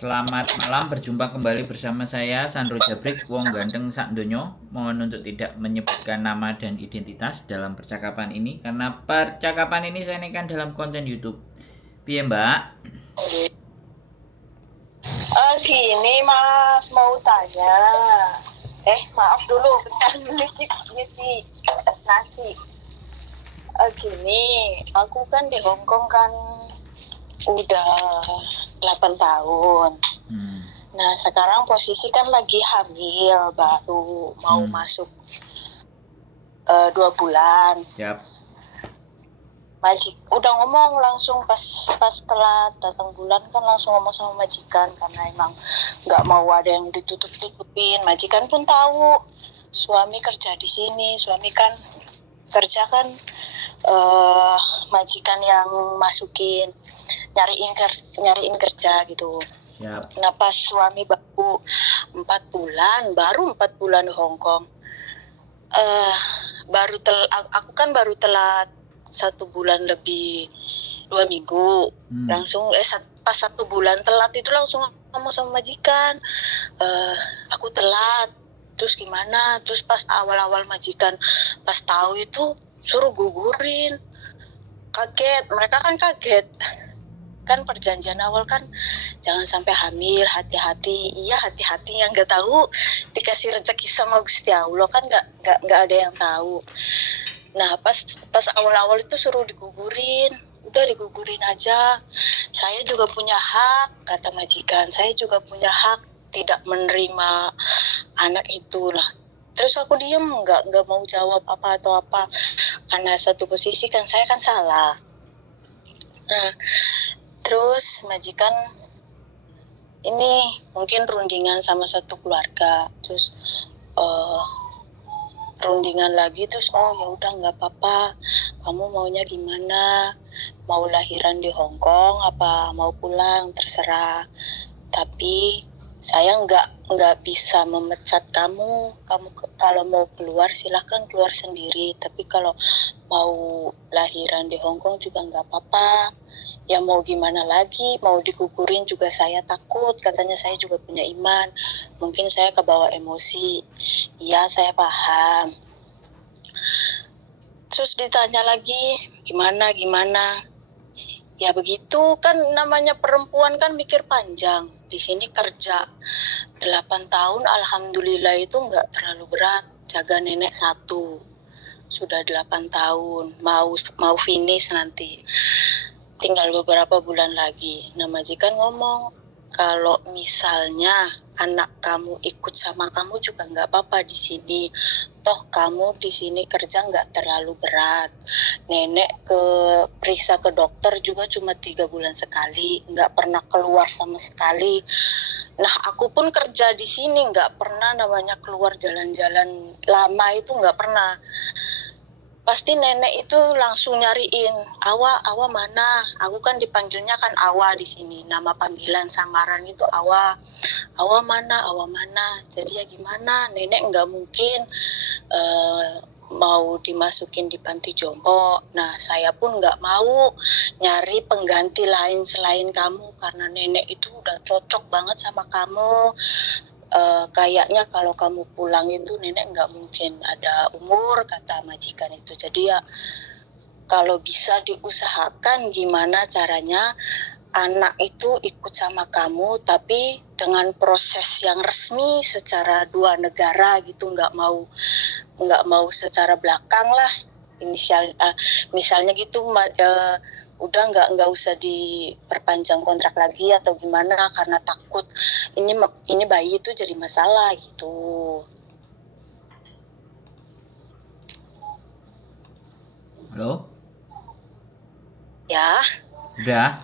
Selamat malam, berjumpa kembali bersama saya Sandro Jabrik, wong ganteng sak donyo. Mohon untuk tidak menyebutkan nama dan identitas dalam percakapan ini karena percakapan ini saya naikkan dalam konten YouTube. Piye, Mbak? Gini Mas, mau tanya. Maaf dulu, bentar nyuci nasi. Gini, aku kan di Hong Kong kan udah 8 tahun. Nah, sekarang posisi kan lagi hamil, baru mau masuk 2 bulan. Siap. Udah ngomong langsung pas setelah datang bulan kan langsung ngomong sama majikan karena emang nggak mau ada yang ditutup-tutupin. Majikan pun tahu suami kerja di sini, suami kan kerja kan majikan yang masukin nyariin kerja gitu. Siap. Nah pas suami baru 4 bulan di Hong Kong, aku kan baru telat 1 bulan lebih 2 minggu. Langsung pas 1 bulan telat itu langsung ngomong sama majikan, aku telat, terus gimana. Terus pas awal-awal majikan pas tahu itu suruh gugurin. Kaget, mereka kan kaget kan, perjanjian awal kan jangan sampai hamil, hati-hati. Iya hati-hati, yang nggak tahu dikasih rezeki sama Gusti Allah kan nggak ada yang tahu. Nah pas awal-awal itu suruh digugurin, udah digugurin aja. Saya juga punya hak, kata majikan, saya juga punya hak tidak menerima anak itu. Nah terus aku diem, nggak mau jawab apa atau apa karena satu posisi kan saya kan salah. Nah terus majikan ini mungkin rundingan sama satu keluarga, terus rundingan lagi, terus ya udah nggak apa-apa, kamu maunya gimana, mau lahiran di Hong Kong apa mau pulang terserah, tapi saya nggak bisa memecat kamu kalau mau keluar silahkan keluar sendiri, tapi kalau mau lahiran di Hong Kong juga nggak apa-apa. Ya mau gimana lagi, mau digugurin juga saya takut, katanya saya juga punya iman, mungkin saya kebawa emosi. Iya saya paham. Terus ditanya lagi gimana, ya begitu kan namanya perempuan kan mikir panjang. Di sini kerja 8 tahun alhamdulillah itu nggak terlalu berat, jaga nenek 1 sudah 8 tahun, mau finish nanti, tinggal beberapa bulan lagi. Nah majikan ngomong, kalau misalnya anak kamu ikut sama kamu juga nggak apa-apa di sini. Toh kamu di sini kerja nggak terlalu berat. Nenek periksa ke dokter juga cuma 3 bulan sekali, nggak pernah keluar sama sekali. Nah aku pun kerja di sini nggak pernah namanya keluar jalan-jalan lama, itu nggak pernah. Pasti nenek itu langsung nyariin, Awa mana? Aku kan dipanggilnya kan Awa di sini, nama panggilan samaran itu Awa mana? Jadi ya gimana, nenek nggak mungkin mau dimasukin di panti jompo. Nah saya pun nggak mau nyari pengganti lain selain kamu karena nenek itu udah cocok banget sama kamu. Kayaknya kalau kamu pulang itu nenek nggak mungkin ada umur, kata majikan itu. Jadi ya kalau bisa diusahakan gimana caranya anak itu ikut sama kamu tapi dengan proses yang resmi secara 2 negara gitu, nggak mau secara belakang lah, misalnya gitu. Udah nggak usah diperpanjang kontrak lagi atau gimana karena takut ini bayi itu jadi masalah gitu. Halo? Ya. Udah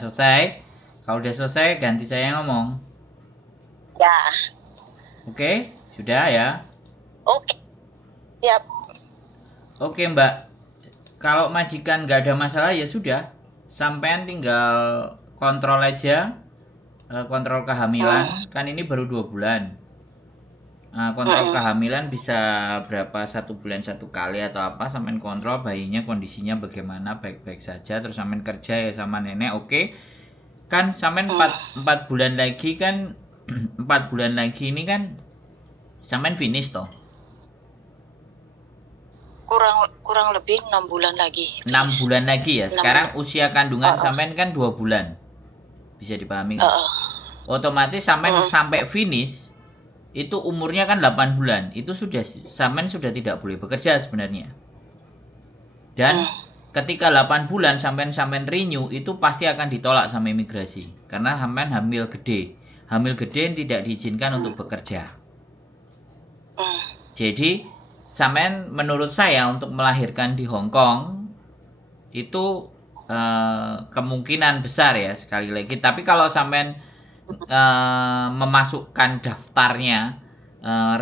selesai. Kalau udah selesai ganti saya ngomong. Ya. Oke? Sudah ya? Oke. Siap. Oke Mbak, kalau majikan nggak ada masalah ya sudah, sampean tinggal kontrol aja, kontrol kehamilan, kan ini baru 2 bulan. Kontrol kehamilan bisa berapa, 1 bulan 1 kali atau apa, sampean kontrol bayinya kondisinya bagaimana, baik-baik saja, terus sampean kerja ya sama nenek, oke. Kan sampean 4 bulan lagi kan 4 bulan lagi ini kan sampean finish toh. kurang lebih 6 bulan lagi 6 finish. bulan lagi ya. 6 Sekarang bulan. usia kandungan sampean kan 2 bulan. Bisa dipahami nggak? Heeh. Otomatis sampean sampai finish itu umurnya kan 8 bulan. Itu sudah sampean sudah tidak boleh bekerja sebenarnya. Dan ketika 8 bulan sampean renew itu pasti akan ditolak sama imigrasi karena sampean hamil gede. Hamil gede tidak diizinkan untuk bekerja. Jadi sampean menurut saya untuk melahirkan di Hong Kong itu kemungkinan besar ya, sekali lagi. Tapi kalau sampean memasukkan daftarnya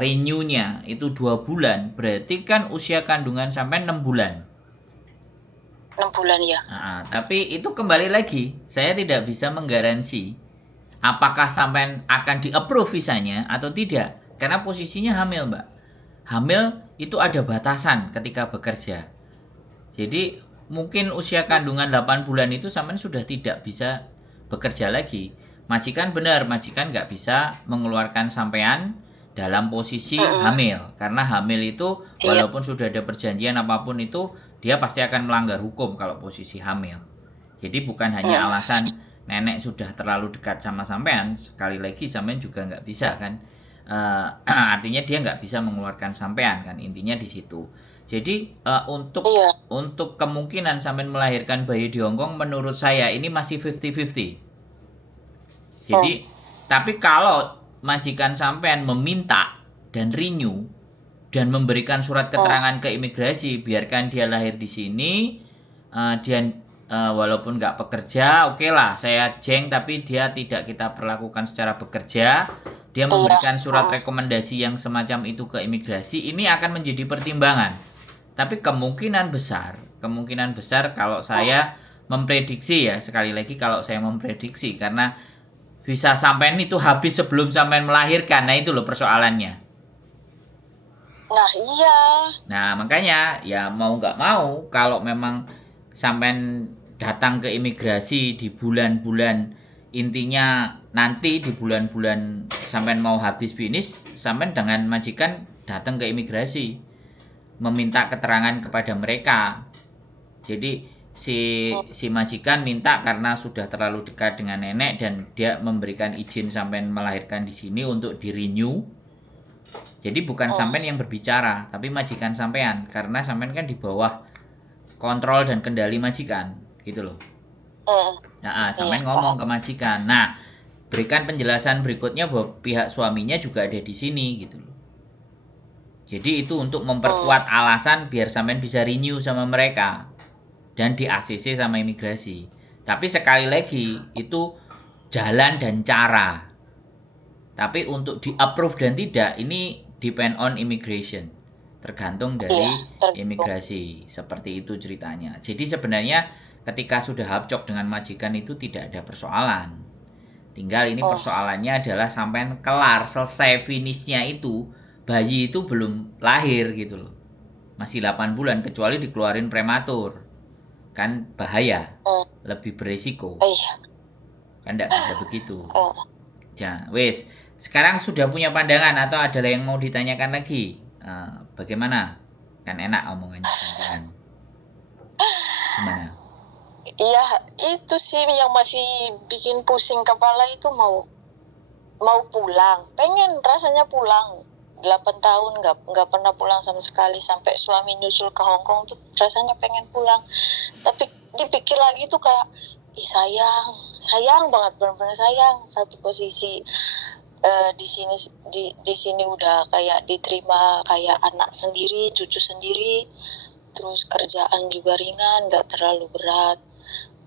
renew-nya itu 2 bulan, berarti kan usia kandungan sampai 6 bulan. 6 bulan ya. Tapi itu kembali lagi, saya tidak bisa menggaransi apakah sampean akan di-approve visanya atau tidak, karena posisinya hamil, Mbak. Hamil itu ada batasan ketika bekerja. Jadi mungkin usia kandungan 8 bulan itu sampean sudah tidak bisa bekerja lagi. Majikan benar, majikan nggak bisa mengeluarkan sampean dalam posisi hamil. Karena hamil itu walaupun sudah ada perjanjian apapun itu, dia pasti akan melanggar hukum kalau posisi hamil. Jadi bukan hanya alasan nenek sudah terlalu dekat sama sampean, sekali lagi sampean juga nggak bisa kan. Artinya dia nggak bisa mengeluarkan sampean kan, intinya di situ. Jadi untuk kemungkinan sampean melahirkan bayi di Hong Kong menurut saya ini masih 50-50. Jadi tapi kalau majikan sampean meminta dan renew dan memberikan surat keterangan ke imigrasi biarkan dia lahir di sini, dia walaupun nggak bekerja, oke lah saya jeng, tapi dia tidak kita perlakukan secara bekerja, dia memberikan surat rekomendasi yang semacam itu ke imigrasi, ini akan menjadi pertimbangan. Tapi kemungkinan besar kalau saya memprediksi ya, sekali lagi kalau saya memprediksi, karena visa sampean itu habis sebelum sampean melahirkan, nah itu loh persoalannya. Nah iya. Nah makanya ya mau nggak mau kalau memang sampean datang ke imigrasi di bulan-bulan, intinya nanti di bulan-bulan sampean mau habis finish, sampean dengan majikan datang ke imigrasi meminta keterangan kepada mereka. Jadi si majikan minta karena sudah terlalu dekat dengan nenek dan dia memberikan izin sampean melahirkan di sini untuk di renew. Jadi bukan sampean yang berbicara, tapi majikan sampean, karena sampean kan di bawah kontrol dan kendali majikan, gitu loh. Sampean ngomong ke majikan. Nah, berikan penjelasan berikutnya bahwa pihak suaminya juga ada di sini, gitu loh. Jadi itu untuk memperkuat alasan biar sampean bisa renew sama mereka dan di ACC sama imigrasi. Tapi sekali lagi itu jalan dan cara. Tapi untuk di approve dan tidak ini depend on immigration. Tergantung dari imigrasi. Seperti itu ceritanya. Jadi sebenarnya ketika sudah hapcok dengan majikan itu tidak ada persoalan. Tinggal ini persoalannya adalah sampean kelar selesai finishnya itu bayi itu belum lahir gitu loh. Masih 8 bulan kecuali dikeluarin prematur. Kan bahaya. Lebih beresiko. Kan enggak bisa begitu. Ya, wes. Sekarang sudah punya pandangan atau ada yang mau ditanyakan lagi? Bagaimana? Kan enak omongannya kan. Gimana? Iya, itu sih yang masih bikin pusing kepala itu mau pulang. Pengen rasanya pulang. 8 tahun nggak pernah pulang sama sekali, sampai suami nyusul ke Hong Kong tuh rasanya pengen pulang. Tapi dipikir lagi tuh kayak sayang banget, benar-benar sayang. Satu posisi di sini udah kayak diterima kayak anak sendiri, cucu sendiri, terus kerjaan juga ringan, nggak terlalu berat.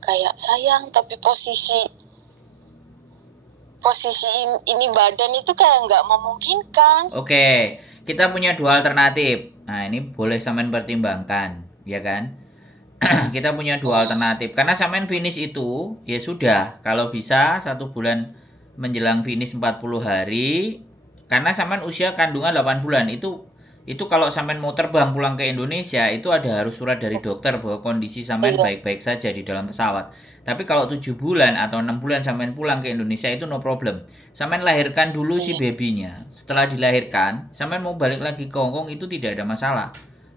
Kayak sayang, tapi posisi ini badan itu kayak nggak memungkinkan. Oke, kita punya 2 alternatif. Nah ini boleh sampean pertimbangkan, ya kan? Kita punya 2 alternatif. Karena sampean finish itu ya sudah, kalau bisa 1 bulan menjelang finish 40 hari Karena sampean usia kandungan 8 bulan itu kalau sampean mau terbang pulang ke Indonesia itu ada harus surat dari dokter bahwa kondisi sampean Iya. baik-baik saja di dalam pesawat. Tapi kalau 7 bulan atau 6 bulan sampean pulang ke Indonesia itu no problem. Sampean lahirkan dulu si Iya. babynya. Setelah dilahirkan, sampean mau balik lagi ke Hong Kong itu tidak ada masalah.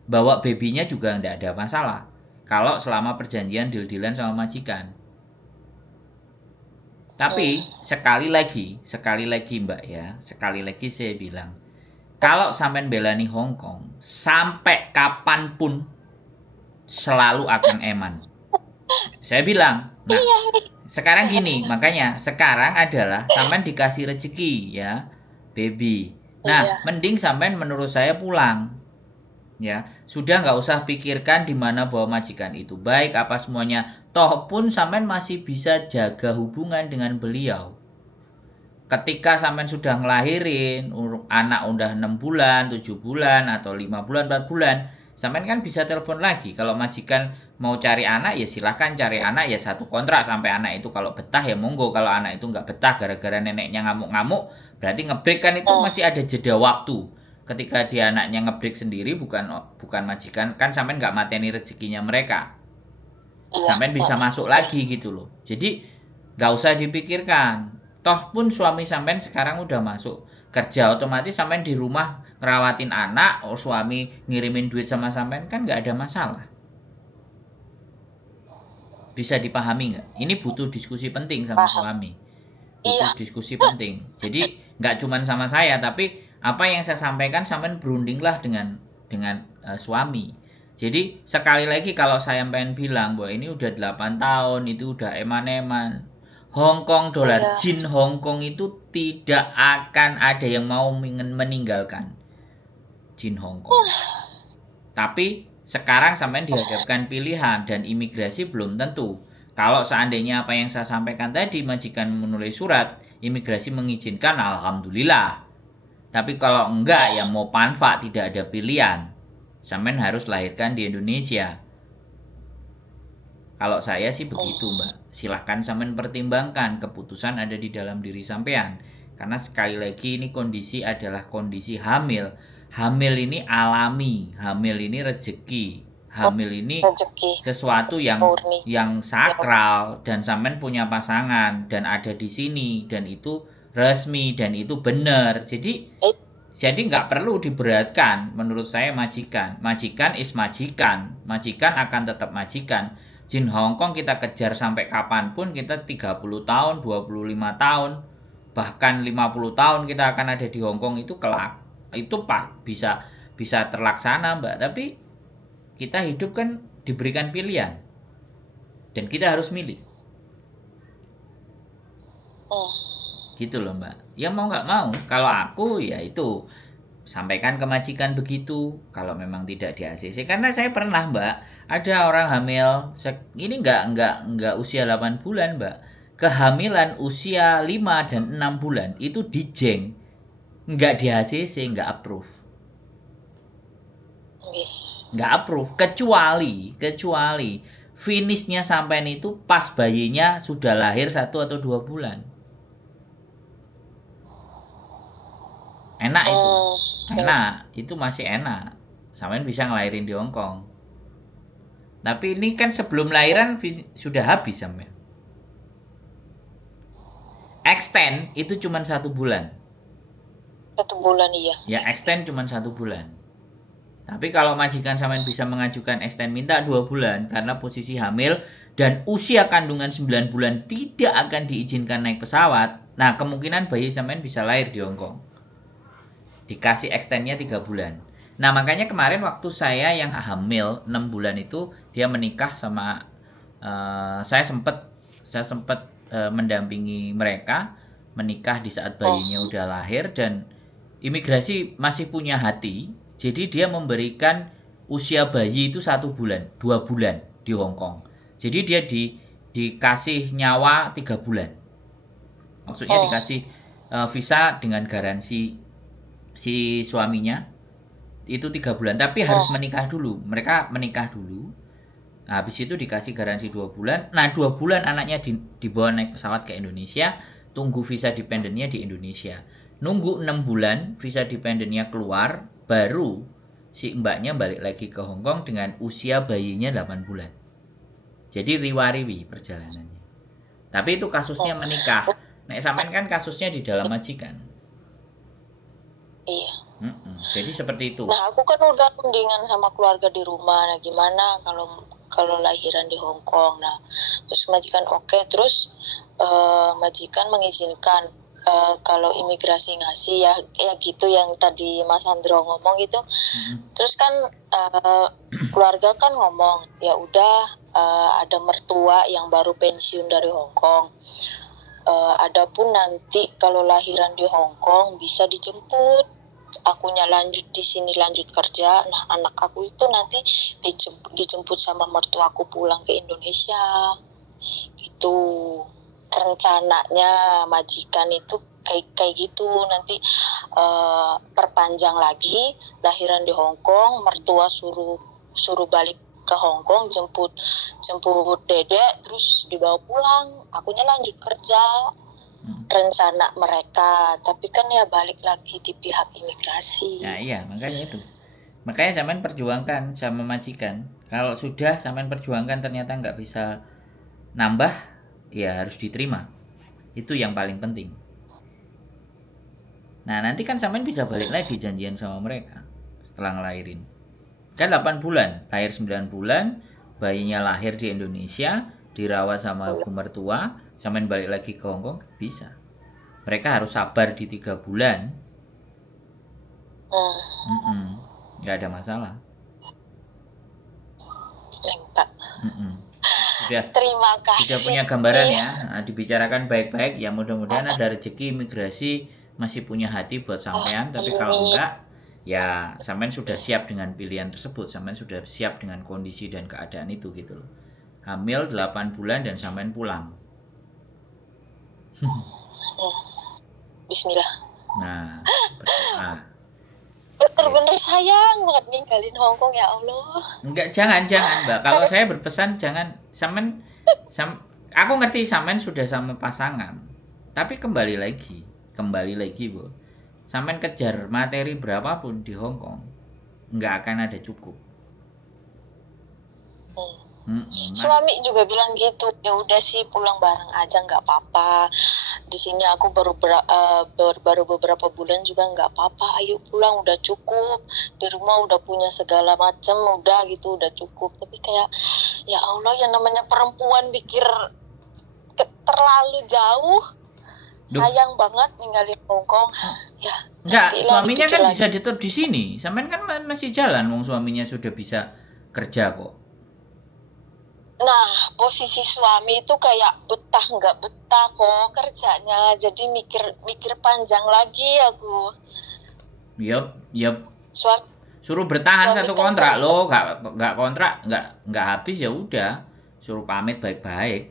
Bawa babynya juga tidak ada masalah. Kalau selama perjanjian deal-dealan sama majikan. Tapi sekali lagi Mbak ya, sekali lagi saya bilang, kalau sampean belani Hong Kong, sampai kapanpun selalu akan eman. Saya bilang, nah sekarang gini, makanya sekarang adalah sampean dikasih rezeki ya, baby. Nah, Iya. mending sampean menurut saya pulang. Ya, sudah nggak usah pikirkan di mana bawa majikan itu baik apa semuanya. Toh pun sampean masih bisa jaga hubungan dengan beliau. Ketika sampean sudah ngelahirin anak udah 6 bulan, 7 bulan atau 5 bulan, 4 bulan, sampean kan bisa telepon lagi. Kalau majikan mau cari anak ya silahkan cari anak ya satu kontrak sampai anak itu kalau betah ya monggo. Kalau anak itu nggak betah gara-gara neneknya ngamuk-ngamuk, berarti ngebreak kan itu masih ada jeda waktu. Ketika dia anaknya ngebreak sendiri bukan majikan kan sampean nggak mateni rezekinya mereka. Iya. Sampean bisa masuk lagi gitu loh. Jadi nggak usah dipikirkan. Toh pun suami sampean sekarang udah masuk kerja, otomatis sampean di rumah ngerawatin anak, suami ngirimin duit sama sampean kan nggak ada masalah. Bisa dipahami nggak? Ini butuh diskusi penting sama Paham. suami. Iya. Butuh diskusi penting. Jadi nggak cuma sama saya, tapi apa yang saya sampaikan sampean berundinglah dengan suami. Jadi sekali lagi kalau saya pengen bilang bahwa ini udah 8 tahun, itu udah eman-eman. Hong Kong dolar Iya. Jin Hong Kong itu tidak akan ada yang mau meninggalkan Jin Hong Kong. Tapi sekarang sampean dihadapkan pilihan dan imigrasi belum tentu. Kalau seandainya apa yang saya sampaikan tadi majikan menulis surat, imigrasi mengizinkan alhamdulillah. Tapi kalau enggak ya mau panfa tidak ada pilihan. Sampean harus lahirkan di Indonesia. Kalau saya sih begitu, Mbak. Silahkan sampean pertimbangkan, keputusan ada di dalam diri sampean. Karena sekali lagi ini kondisi adalah kondisi hamil. Hamil ini alami, hamil ini rezeki. Hamil ini Rezeki sesuatu murni. yang sakral dan sampean punya pasangan dan ada di sini dan itu resmi dan itu benar. Jadi nggak perlu diberatkan menurut saya majikan. Majikan is majikan. Majikan akan tetap majikan. Jin Hong Kong kita kejar sampai kapanpun kita 30 tahun, 25 tahun, bahkan 50 tahun kita akan ada di Hong Kong itu kelak. Itu bisa terlaksana, Mbak. Tapi kita hidup kan diberikan pilihan. Dan kita harus milih. Gitu loh, Mbak. Ya mau nggak mau. Kalau aku ya itu sampaikan ke majikan begitu kalau memang tidak di ACC karena saya pernah Mbak ada orang hamil ini nggak usia 8 bulan Mbak kehamilan usia 5 dan 6 bulan itu dijeng nggak di ACC nggak approve kecuali finishnya sampai itu pas bayinya sudah lahir 1 atau 2 bulan enak itu masih enak sampean bisa ngelahirin di Hong Kong tapi ini kan sebelum lahiran sudah habis sampean extend itu cuma 1 bulan 1 bulan iya ya extend cuma 1 bulan tapi kalau majikan sampean bisa mengajukan extend minta 2 bulan karena posisi hamil dan usia kandungan 9 bulan tidak akan diizinkan naik pesawat nah kemungkinan bayi sampean bisa lahir di Hong Kong dikasih extendnya 3 bulan. Nah makanya kemarin waktu saya yang hamil 6 bulan itu dia menikah sama saya sempat mendampingi mereka menikah di saat bayinya udah lahir dan imigrasi masih punya hati jadi dia memberikan usia bayi itu 1 bulan 2 bulan di Hong Kong jadi dia dikasih nyawa 3 bulan maksudnya dikasih visa dengan garansi si suaminya itu 3 bulan tapi harus menikah dulu mereka menikah dulu nah, habis itu dikasih garansi 2 bulan nah 2 bulan anaknya dibawa naik pesawat ke Indonesia tunggu visa dependennya di Indonesia nunggu 6 bulan visa dependennya keluar, baru si mbaknya balik lagi ke Hong Kong dengan usia bayinya 8 bulan. Jadi riwariwi perjalanannya. Tapi itu kasusnya menikah. Nek sampean kan kasusnya di dalam majikan. Iya. Jadi seperti itu. Nah, aku kan udah rundingan sama keluarga di rumah. Nah, gimana kalau lahiran di Hong Kong? Nah, terus majikan oke, terus majikan mengizinkan kalau imigrasi ngasih ya gitu yang tadi Mas Andro ngomong gitu. Terus kan keluarga kan ngomong, ya udah ada mertua yang baru pensiun dari Hong Kong. Adapun nanti kalau lahiran di Hong Kong bisa dijemput, akunya lanjut di sini lanjut kerja. Nah, anak aku itu nanti dijemput sama mertuaku pulang ke Indonesia. Gitu. Rencananya majikan itu kayak gitu, nanti perpanjang lagi lahiran di Hong Kong, mertua suruh balik ke Hong Kong, jemput dedek terus dibawa pulang, akunya lanjut kerja. Rencana mereka, tapi kan ya balik lagi di pihak imigrasi. Nah iya, makanya itu. Makanya sampean perjuangkan sama majikan. Kalau sudah sampean perjuangkan ternyata nggak bisa nambah, ya harus diterima. Itu yang paling penting. Nah nanti kan sampean bisa balik lagi janjian sama mereka setelah ngelahirin. Kan 8 bulan, lahir 9 bulan, bayinya lahir di Indonesia, dirawat sama ibu mertua, sampean balik lagi ke Hong Kong, bisa. Mereka harus sabar di 3 bulan. Nggak ada masalah. Pak. Terima kasih. Sudah punya gambaran ya. Nah, dibicarakan baik-baik. Ya mudah-mudahan ada rezeki imigrasi masih punya hati buat sampean. Tapi kalau enggak, ya sampean sudah siap dengan pilihan tersebut. Sampean sudah siap dengan kondisi dan keadaan itu gitu loh. Hamil 8 bulan dan sampean pulang. Bismillah. Nah, berdoa. Bener-bener sayang banget ninggalin Hong Kong, ya Allah. Enggak, jangan Mbak. Kalau saya berpesan jangan aku ngerti sampean sudah sama pasangan. Tapi kembali lagi Bu. Sampean kejar materi berapapun di Hong Kong, enggak akan ada cukup. Suami juga bilang gitu, ya udah sih pulang bareng aja nggak apa-apa. Di sini aku baru beberapa bulan juga nggak apa-apa. Ayo pulang, udah cukup. Di rumah udah punya segala macam, udah gitu, udah cukup. Tapi kayak ya Allah, yang namanya perempuan pikir terlalu jauh. Sayang banget ninggalin Hong Kong. Ya. Enggak, suaminya kan bisa tetap di sini. Sampean kan masih jalan, wong suaminya sudah bisa kerja kok. Nah, posisi suami itu kayak betah nggak betah kok kerjanya, jadi mikir panjang lagi aku. Yup. Suami suruh bertahan satu kontrak lo, nggak kontrak, nggak habis ya udah, suruh pamit baik-baik.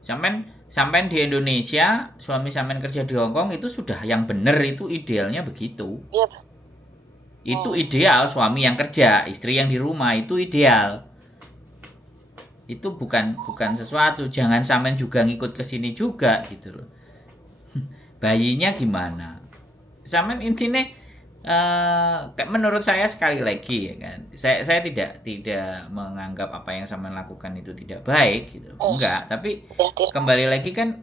Sampean di Indonesia, suami sampean kerja di Hong Kong, itu sudah yang bener, itu idealnya begitu. Yep. Itu ideal, suami yang kerja, istri yang di rumah, itu ideal. Itu bukan sesuatu. Jangan sampean juga ngikut ke sini juga gitu loh. Bayinya gimana? Sampean intinya menurut saya sekali lagi ya kan. Saya tidak menganggap apa yang sampean lakukan itu tidak baik gitu. Enggak, tapi kembali lagi kan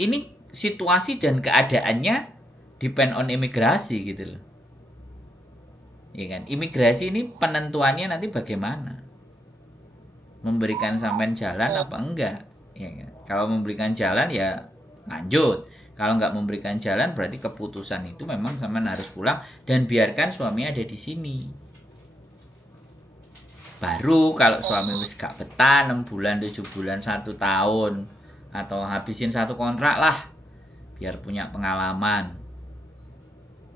ini situasi dan keadaannya depend on imigrasi gitu loh. Ya kan? Imigrasi ini penentuannya nanti bagaimana? Memberikan sampean jalan apa enggak, ya kan? Kalau memberikan jalan ya lanjut, kalau enggak memberikan jalan berarti keputusan itu memang sampean harus pulang dan biarkan suami ada di sini. Baru kalau suami wis gak betah 6 bulan, 7 bulan, 1 tahun, atau habisin 1 kontrak lah biar punya pengalaman.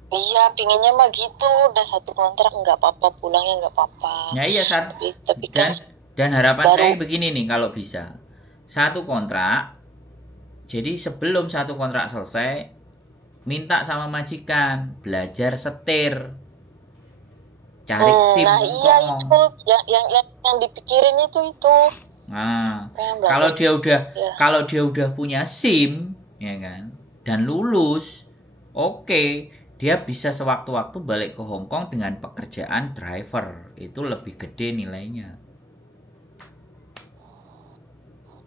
Iya, pinginnya mah gitu, udah 1 kontrak nggak apa-apa, pulangnya nggak apa-apa. Ya iya, tapi dan harapan saya begini nih, kalau bisa 1 kontrak, jadi sebelum 1 kontrak selesai minta sama majikan belajar setir, cari SIM. Nah iya itu yang dipikirin itu. Nah kalau dia udah punya SIM ya kan, dan lulus, Oke, dia bisa sewaktu-waktu balik ke Hong Kong dengan pekerjaan driver. Itu lebih gede nilainya.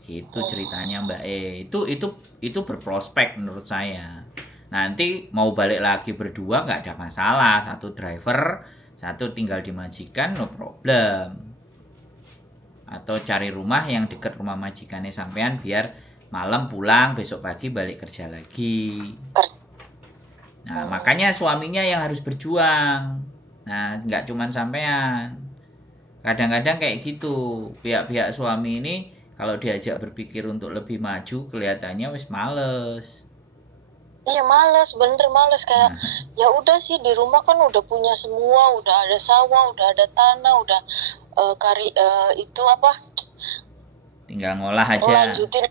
Gitu ceritanya Mbak E. Itu berprospek menurut saya. Nanti mau balik lagi berdua nggak ada masalah. Satu driver, satu tinggal di majikan, no problem. Atau cari rumah yang dekat rumah majikannya sampean biar malam pulang, besok pagi balik kerja lagi. Nah, makanya suaminya yang harus berjuang. Nah, nggak cuman sampean. Kadang-kadang kayak gitu. Pihak-pihak suami ini kalau diajak berpikir untuk lebih maju, kelihatannya wis males. Iya males, bener males kayak Nah, ya udah sih di rumah kan udah punya semua, udah ada sawah, udah ada tanah, udah itu apa tinggal ngolah aja. ngelanjutin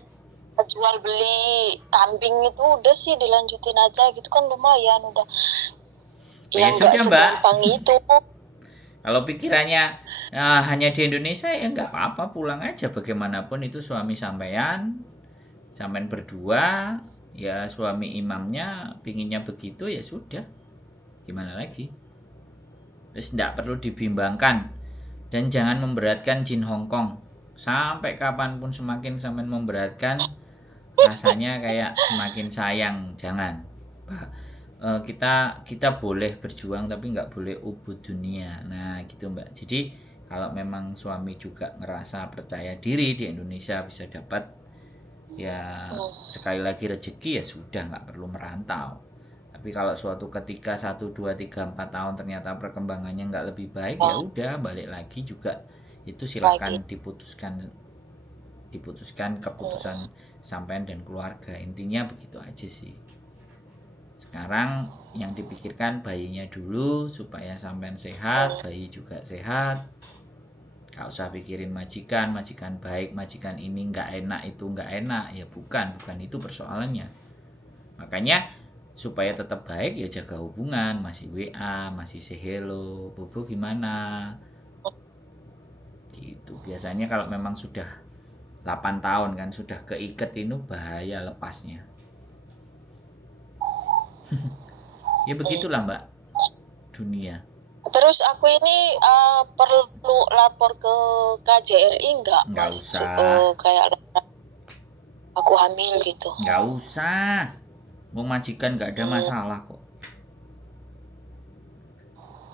jual beli kambing itu udah sih dilanjutin aja gitu kan lumayan udah. Ya Yang nggak sudah, Mbak. segampang itu. Kalau pikirannya hanya di Indonesia ya nggak apa-apa, pulang aja. Bagaimanapun itu suami sampean berdua, ya suami imamnya pinginnya begitu ya sudah. Gimana lagi? Terus tidak perlu dibimbangkan dan jangan memberatkan jin Hong Kong. Sampai kapanpun semakin sampai memberatkan, rasanya kayak semakin sayang. Jangan. Kita boleh berjuang tapi nggak boleh ubud dunia. Nah gitu Mbak. Jadi kalau memang suami juga ngerasa percaya diri di Indonesia bisa dapat ya sekali lagi rezeki ya sudah nggak perlu merantau. Tapi kalau suatu ketika 1, 2, 3, 4 tahun ternyata perkembangannya nggak lebih baik ya udah balik lagi juga itu silakan diputuskan keputusan sampean dan keluarga. Intinya begitu aja sih. Sekarang yang dipikirkan bayinya dulu supaya sampean sehat, bayi juga sehat. Gak usah pikirin majikan baik, majikan ini nggak enak, itu nggak enak. Ya bukan itu persoalannya. Makanya supaya tetap baik ya jaga hubungan, masih WA, masih say hello, Bobo gimana? Gitu. Biasanya kalau memang sudah 8 tahun kan sudah keiket itu bahaya lepasnya. Ya begitulah Mbak dunia. Terus aku ini perlu lapor ke KJRI nggak Nggak mas? usah. Kayak aku hamil gitu. Nggak usah. Mau majikan nggak ada masalah kok.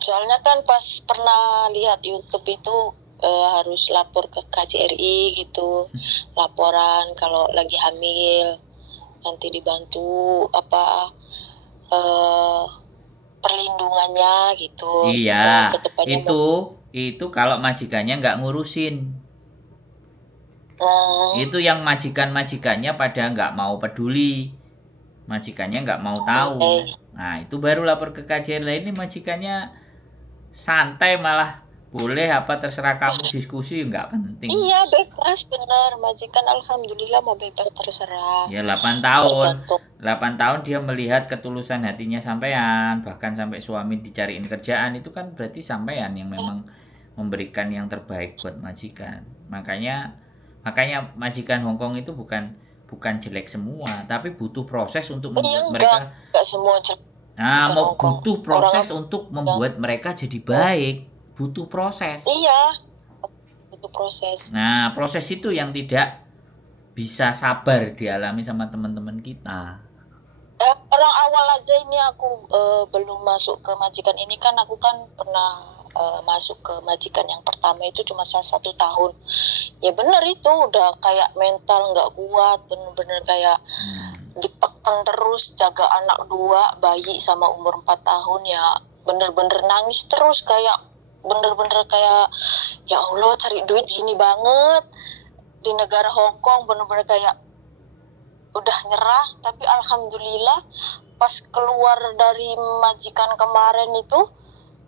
Soalnya kan pas pernah lihat YouTube itu harus lapor ke KJRI gitu, laporan kalau lagi hamil, nanti dibantu apa perlindungannya gitu. Iya, Kedepannya itu kalau majikannya nggak ngurusin. mau. Itu yang majikannya pada nggak mau peduli. Majikannya nggak mau tahu. Nah, itu baru lapor ke KJRI. Ini majikannya santai malah boleh apa terserah kamu diskusi nggak penting. Iya bebas bener, majikan alhamdulillah mau bebas terserah. Ya 8 tahun. Tergantung. 8 tahun dia melihat ketulusan hatinya sampean, bahkan sampai suami dicariin kerjaan itu kan berarti sampean yang memang memberikan yang terbaik buat majikan. Makanya majikan Hong Kong itu bukan jelek semua, tapi butuh proses untuk membuat mereka enggak semua jelek. butuh proses untuk membuat mereka jadi baik, butuh proses. Iya, butuh proses. Nah, proses itu yang tidak bisa sabar dialami sama teman-teman kita. Orang awal aja ini aku belum masuk ke majikan ini kan aku kan pernah masuk ke majikan yang pertama itu cuma 1 tahun. Ya bener itu udah kayak mental nggak kuat, bener-bener kayak ditekan terus jaga anak 2 bayi sama umur 4 tahun ya bener-bener nangis terus kayak bener-bener kayak ya Allah cari duit gini banget di negara Hong Kong bener-bener kayak udah nyerah. Tapi alhamdulillah pas keluar dari majikan kemarin itu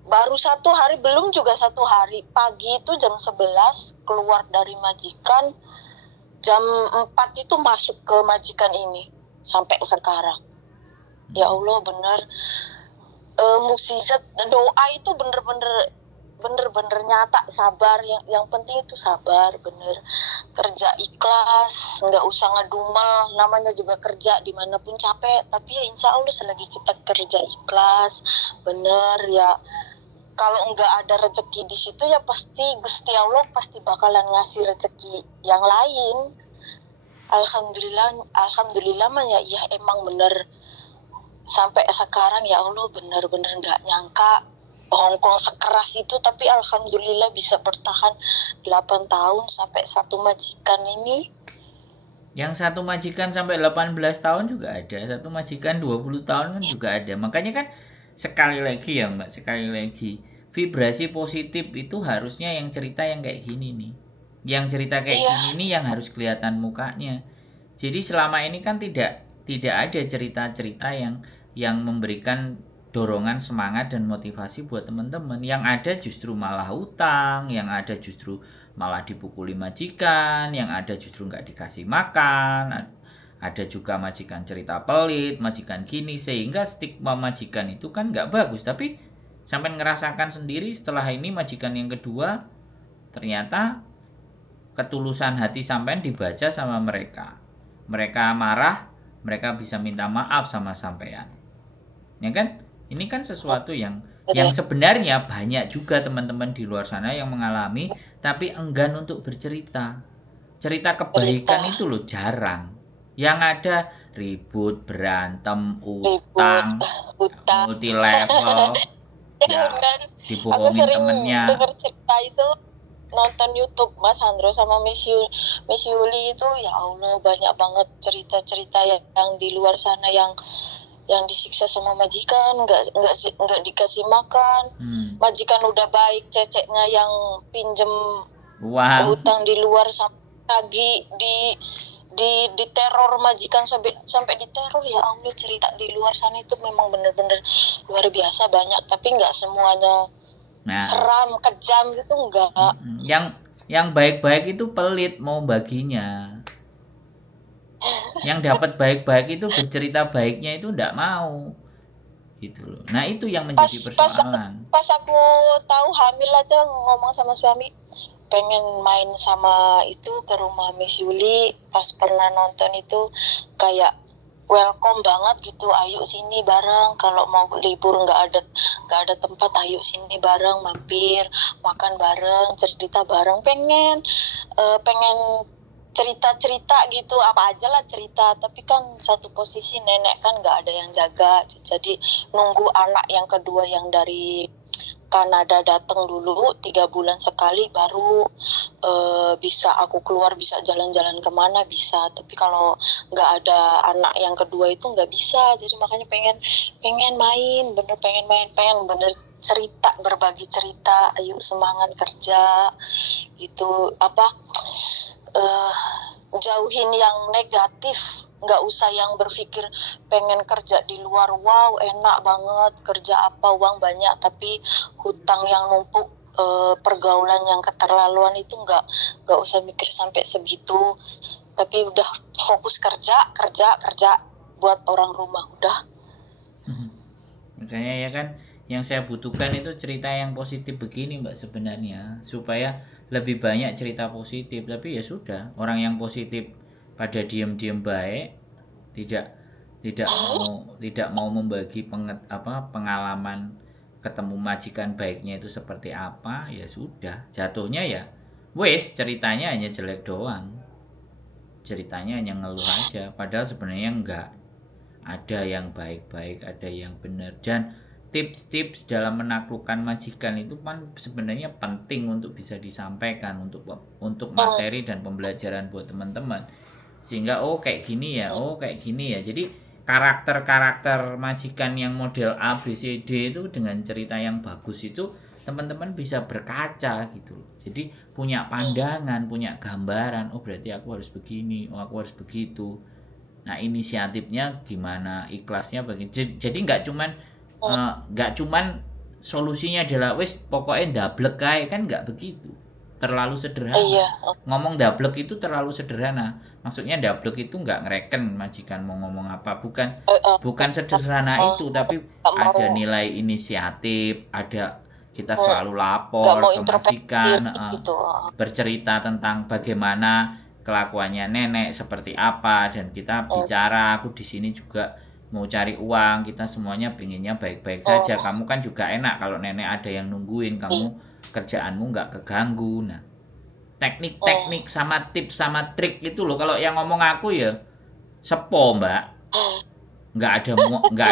baru 1 hari, belum juga 1 hari, pagi itu jam 11 keluar dari majikan, jam 4 itu masuk ke majikan ini sampai sekarang. Ya Allah bener mukjizat doa itu bener-bener bener-bener nyata, sabar, yang penting itu sabar, bener, kerja ikhlas, nggak usah ngedumel, namanya juga kerja dimanapun capek, tapi ya insya Allah selagi kita kerja ikhlas, bener ya, kalau nggak ada rezeki di situ ya pasti Gusti Allah pasti bakalan ngasih rezeki yang lain. Alhamdulillah mah ya emang bener, sampai sekarang ya Allah bener-bener nggak nyangka Hongkong sekeras itu, tapi alhamdulillah bisa bertahan 8 tahun sampai satu majikan ini. Yang satu majikan sampai 18 tahun juga ada, satu majikan 20 tahun kan juga ada. Makanya kan sekali lagi ya Mbak, sekali lagi, vibrasi positif itu harusnya yang cerita yang kayak gini nih. Yang cerita kayak Iya, gini nih yang harus kelihatan mukanya. Jadi selama ini kan tidak ada cerita-cerita yang memberikan dorongan semangat dan motivasi buat teman-teman. Yang ada justru malah hutang, yang ada justru malah dipukuli majikan, yang ada justru nggak dikasih makan, ada juga majikan cerita pelit, majikan gini, sehingga stigma majikan itu kan nggak bagus. Tapi sampai ngerasakan sendiri setelah ini majikan yang kedua, ternyata ketulusan hati sampean dibaca sama mereka. Mereka marah, mereka bisa minta maaf sama sampean. Ya kan? Ini kan sesuatu yang bener. sebenarnya banyak juga teman-teman di luar sana yang mengalami tapi enggan untuk bercerita. Cerita kebaikan Cerita itu loh jarang. Yang ada ribut, berantem, ribut, utang, hutang. multi level, Ya ya benar. Aku dibohongin sering temennya. dengar cerita itu, nonton YouTube Mas Andro sama Miss Yuli itu, ya Allah banyak banget cerita-cerita yang di luar sana yang disiksa sama majikan, nggak dikasih makan, majikan udah baik, ceceknya yang pinjem Uang. hutang di luar sampai lagi di teror majikan sampai sampai diteror. Ya Allah, cerita di luar sana itu memang bener-bener luar biasa banyak, tapi nggak semuanya Nah, seram kejam gitu, enggak. yang baik-baik itu pelit mau baginya. Yang dapat baik-baik itu bercerita baiknya itu ndak mau gitu loh. Nah itu yang pas menjadi pas persoalan. pas aku tahu hamil aja ngomong sama suami pengen main sama itu ke rumah Miss Yuli, pas pernah nonton itu kayak welcome banget gitu, ayo sini bareng, kalau mau libur nggak ada tempat, ayo sini bareng, mampir makan bareng, cerita bareng, pengen cerita-cerita gitu, apa aja lah cerita, tapi kan satu posisi nenek kan nggak ada yang jaga, jadi nunggu anak yang kedua yang dari Kanada datang dulu 3 bulan sekali baru bisa aku keluar, bisa jalan-jalan kemana bisa, tapi kalau nggak ada anak yang kedua itu nggak bisa, jadi makanya pengen pengen main bener pengen main pengen bener cerita, berbagi cerita, ayo semangat kerja gitu, apa eh jauhin yang negatif, nggak usah yang berpikir pengen kerja di luar, wow enak banget kerja apa uang banyak, tapi hutang yang numpuk, pergaulan yang keterlaluan itu nggak usah mikir sampai segitu, tapi udah fokus kerja kerja kerja buat orang rumah udah. Makanya ya kan yang saya butuhkan itu cerita yang positif begini Mbak sebenarnya, supaya lebih banyak cerita positif. Tapi ya sudah, orang yang positif pada diam-diam baik, tidak tidak mau membagi pengalaman ketemu majikan baiknya itu seperti apa. Ya sudah, jatuhnya ya wes, ceritanya hanya jelek doang, ceritanya hanya ngeluh aja, padahal sebenarnya enggak, ada yang baik-baik, ada yang benar. Dan tips-tips dalam menaklukkan majikan itu kan sebenarnya penting untuk bisa disampaikan untuk materi dan pembelajaran buat teman-teman, sehingga oh kayak gini ya, oh kayak gini ya. Jadi karakter-karakter majikan yang model A B C D itu dengan cerita yang bagus itu teman-teman bisa berkaca gitu loh. Jadi punya pandangan, punya gambaran, oh berarti aku harus begini, oh aku harus begitu. Nah inisiatifnya gimana, ikhlasnya bagaimana. Jadi nggak cuman solusinya adalah wis pokoknya dablek kayak, kan nggak begitu, terlalu Iya, sederhana. Ngomong dablek itu terlalu sederhana. Maksudnya dablek itu nggak ngereken majikan mau ngomong apa, bukan bukan sederhana itu, tapi nggak ada mau. nilai inisiatif, ada kita nggak selalu nggak lapor mau ke introspeksi majikan, diri gitu. bercerita tentang bagaimana kelakuannya nenek seperti apa, dan kita Hmm, bicara, aku di sini juga mau cari uang, kita semuanya pinginnya baik-baik saja. hmm, Kamu kan juga enak kalau nenek ada yang nungguin, iya, kamu kerjaanmu nggak keganggu. Nah, teknik-teknik hmm, sama tips sama trik itu loh, kalau yang ngomong aku ya sepo mbak, hmm, nggak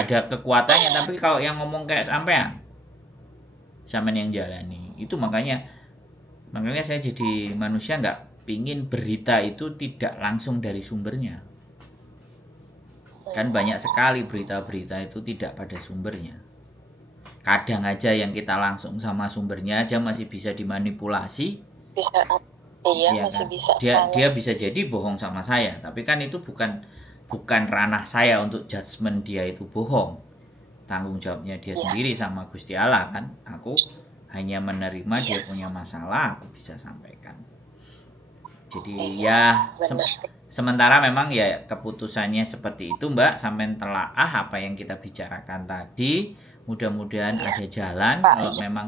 ada kekuatannya, tapi kalau yang ngomong kayak sampean yang jalani itu, makanya saya jadi manusia nggak pingin berita itu tidak langsung dari sumbernya. Kan banyak sekali berita-berita itu tidak pada sumbernya. Kadang aja yang kita langsung sama sumbernya aja masih bisa dimanipulasi, bisa, iya ya masih kan? bisa Dia salah. dia bisa jadi bohong sama saya, tapi kan itu bukan ranah saya untuk judgement dia itu bohong. Tanggung jawabnya dia Iya, sendiri sama Gusti Allah kan. Aku hanya menerima dia iya, punya masalah, aku bisa sampaikan. Jadi iya, ya benar. sementara memang ya keputusannya seperti itu Mbak, sampai telaah apa yang kita bicarakan tadi. Mudah-mudahan Iya, ada jalan, Pak, kalau iya. memang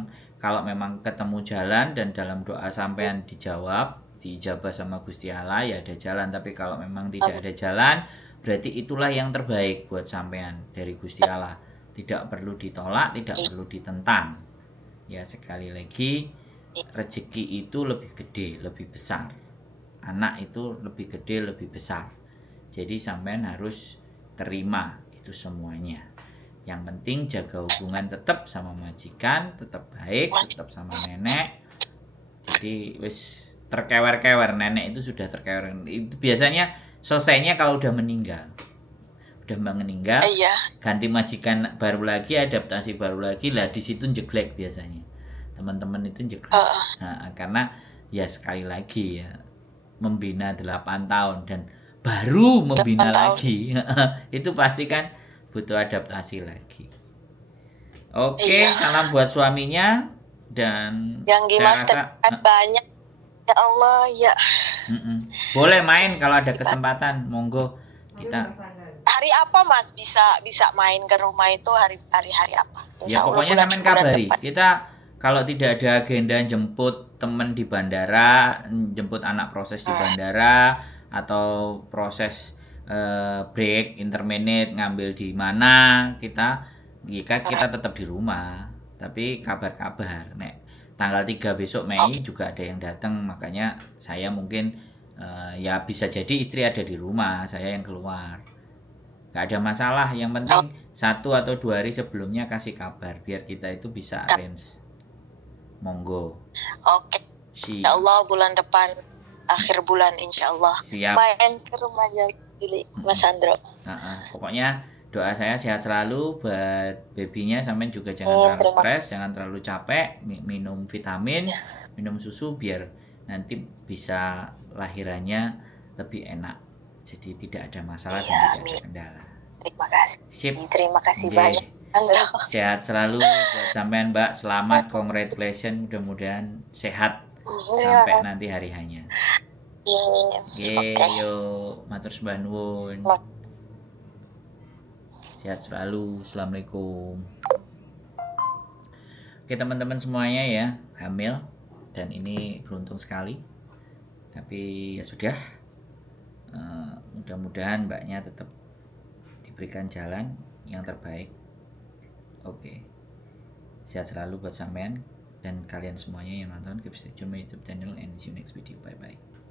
ketemu jalan dan dalam doa sampean dijawab, dijabah sama Gusti Allah, ya ada jalan. Tapi kalau memang tidak Amin. ada jalan, berarti itulah yang terbaik buat sampean dari Gusti Allah. Tidak perlu ditolak, tidak perlu ditentang. Ya sekali lagi, rezeki itu lebih gede, lebih besar. Anak itu lebih gede, lebih besar. Jadi sampean harus terima itu semuanya. Yang penting jaga hubungan tetap sama majikan, tetap baik, tetap sama nenek. Jadi wis terkewer-kewer, nenek itu sudah terkewer. Itu biasanya selesainya kalau udah meninggal. Udah meninggal, Iya, ganti majikan baru lagi, adaptasi baru lagi lah, di situ jeglek biasanya. Teman-teman itu jeglek. heeh, Nah, karena ya sekali lagi ya, membina 8 tahun dan baru 8 membina tahun. lagi itu pasti kan butuh adaptasi lagi. Iya, Oke, salam buat suaminya, dan yang saya Dimas rasa terima banyak. Ya Allah, ya. boleh main kalau ada kesempatan, monggo kita. Hari apa Mas bisa bisa main ke rumah itu hari apa? Ya Insya Allah pokoknya bulan sampean bulan kabari. depan. Kita kalau tidak ada agenda jemput temen di bandara, jemput anak proses di Hmm, bandara, atau proses break interminute ngambil di mana, kita hmm. tetap di rumah. Tapi kabar-kabar nek tanggal 3 besok Mei Oke, juga ada yang datang, makanya saya mungkin ya bisa jadi istri ada di rumah, saya yang keluar. Nggak ada masalah, yang penting oke. 1 atau 2 hari sebelumnya kasih kabar biar kita itu bisa arrange. Monggo. Oke. Si Insya Allah bulan depan akhir bulan Insya Allah siap. main ke rumahnya Mas Sandro. Pokoknya doa saya sehat selalu buat babynya, sampai juga jangan terlalu Terima stres, jangan terlalu capek, minum vitamin, kasih. minum susu biar nanti bisa lahirannya lebih enak. Jadi tidak ada masalah dan Iya, tidak ada amin. kendala. Terima kasih. Sip. Terima kasih banyak Nggih. Sandro. Sehat selalu buat sampean Mbak, selamat, congratulations, mudah-mudahan sehat Terima sampai kasih. nanti hari hanya. Nggih, Oke. yo matur sembah nuwun. Mak- Sehat selalu. Assalamualaikum. Oke teman-teman semuanya ya, hamil dan ini beruntung sekali. Tapi ya sudah, mudah-mudahan mbaknya tetap diberikan jalan yang terbaik. Oke. Sehat selalu buat sampean dan kalian semuanya yang nonton. Keep stay tune my YouTube channel and see you next video. Bye bye.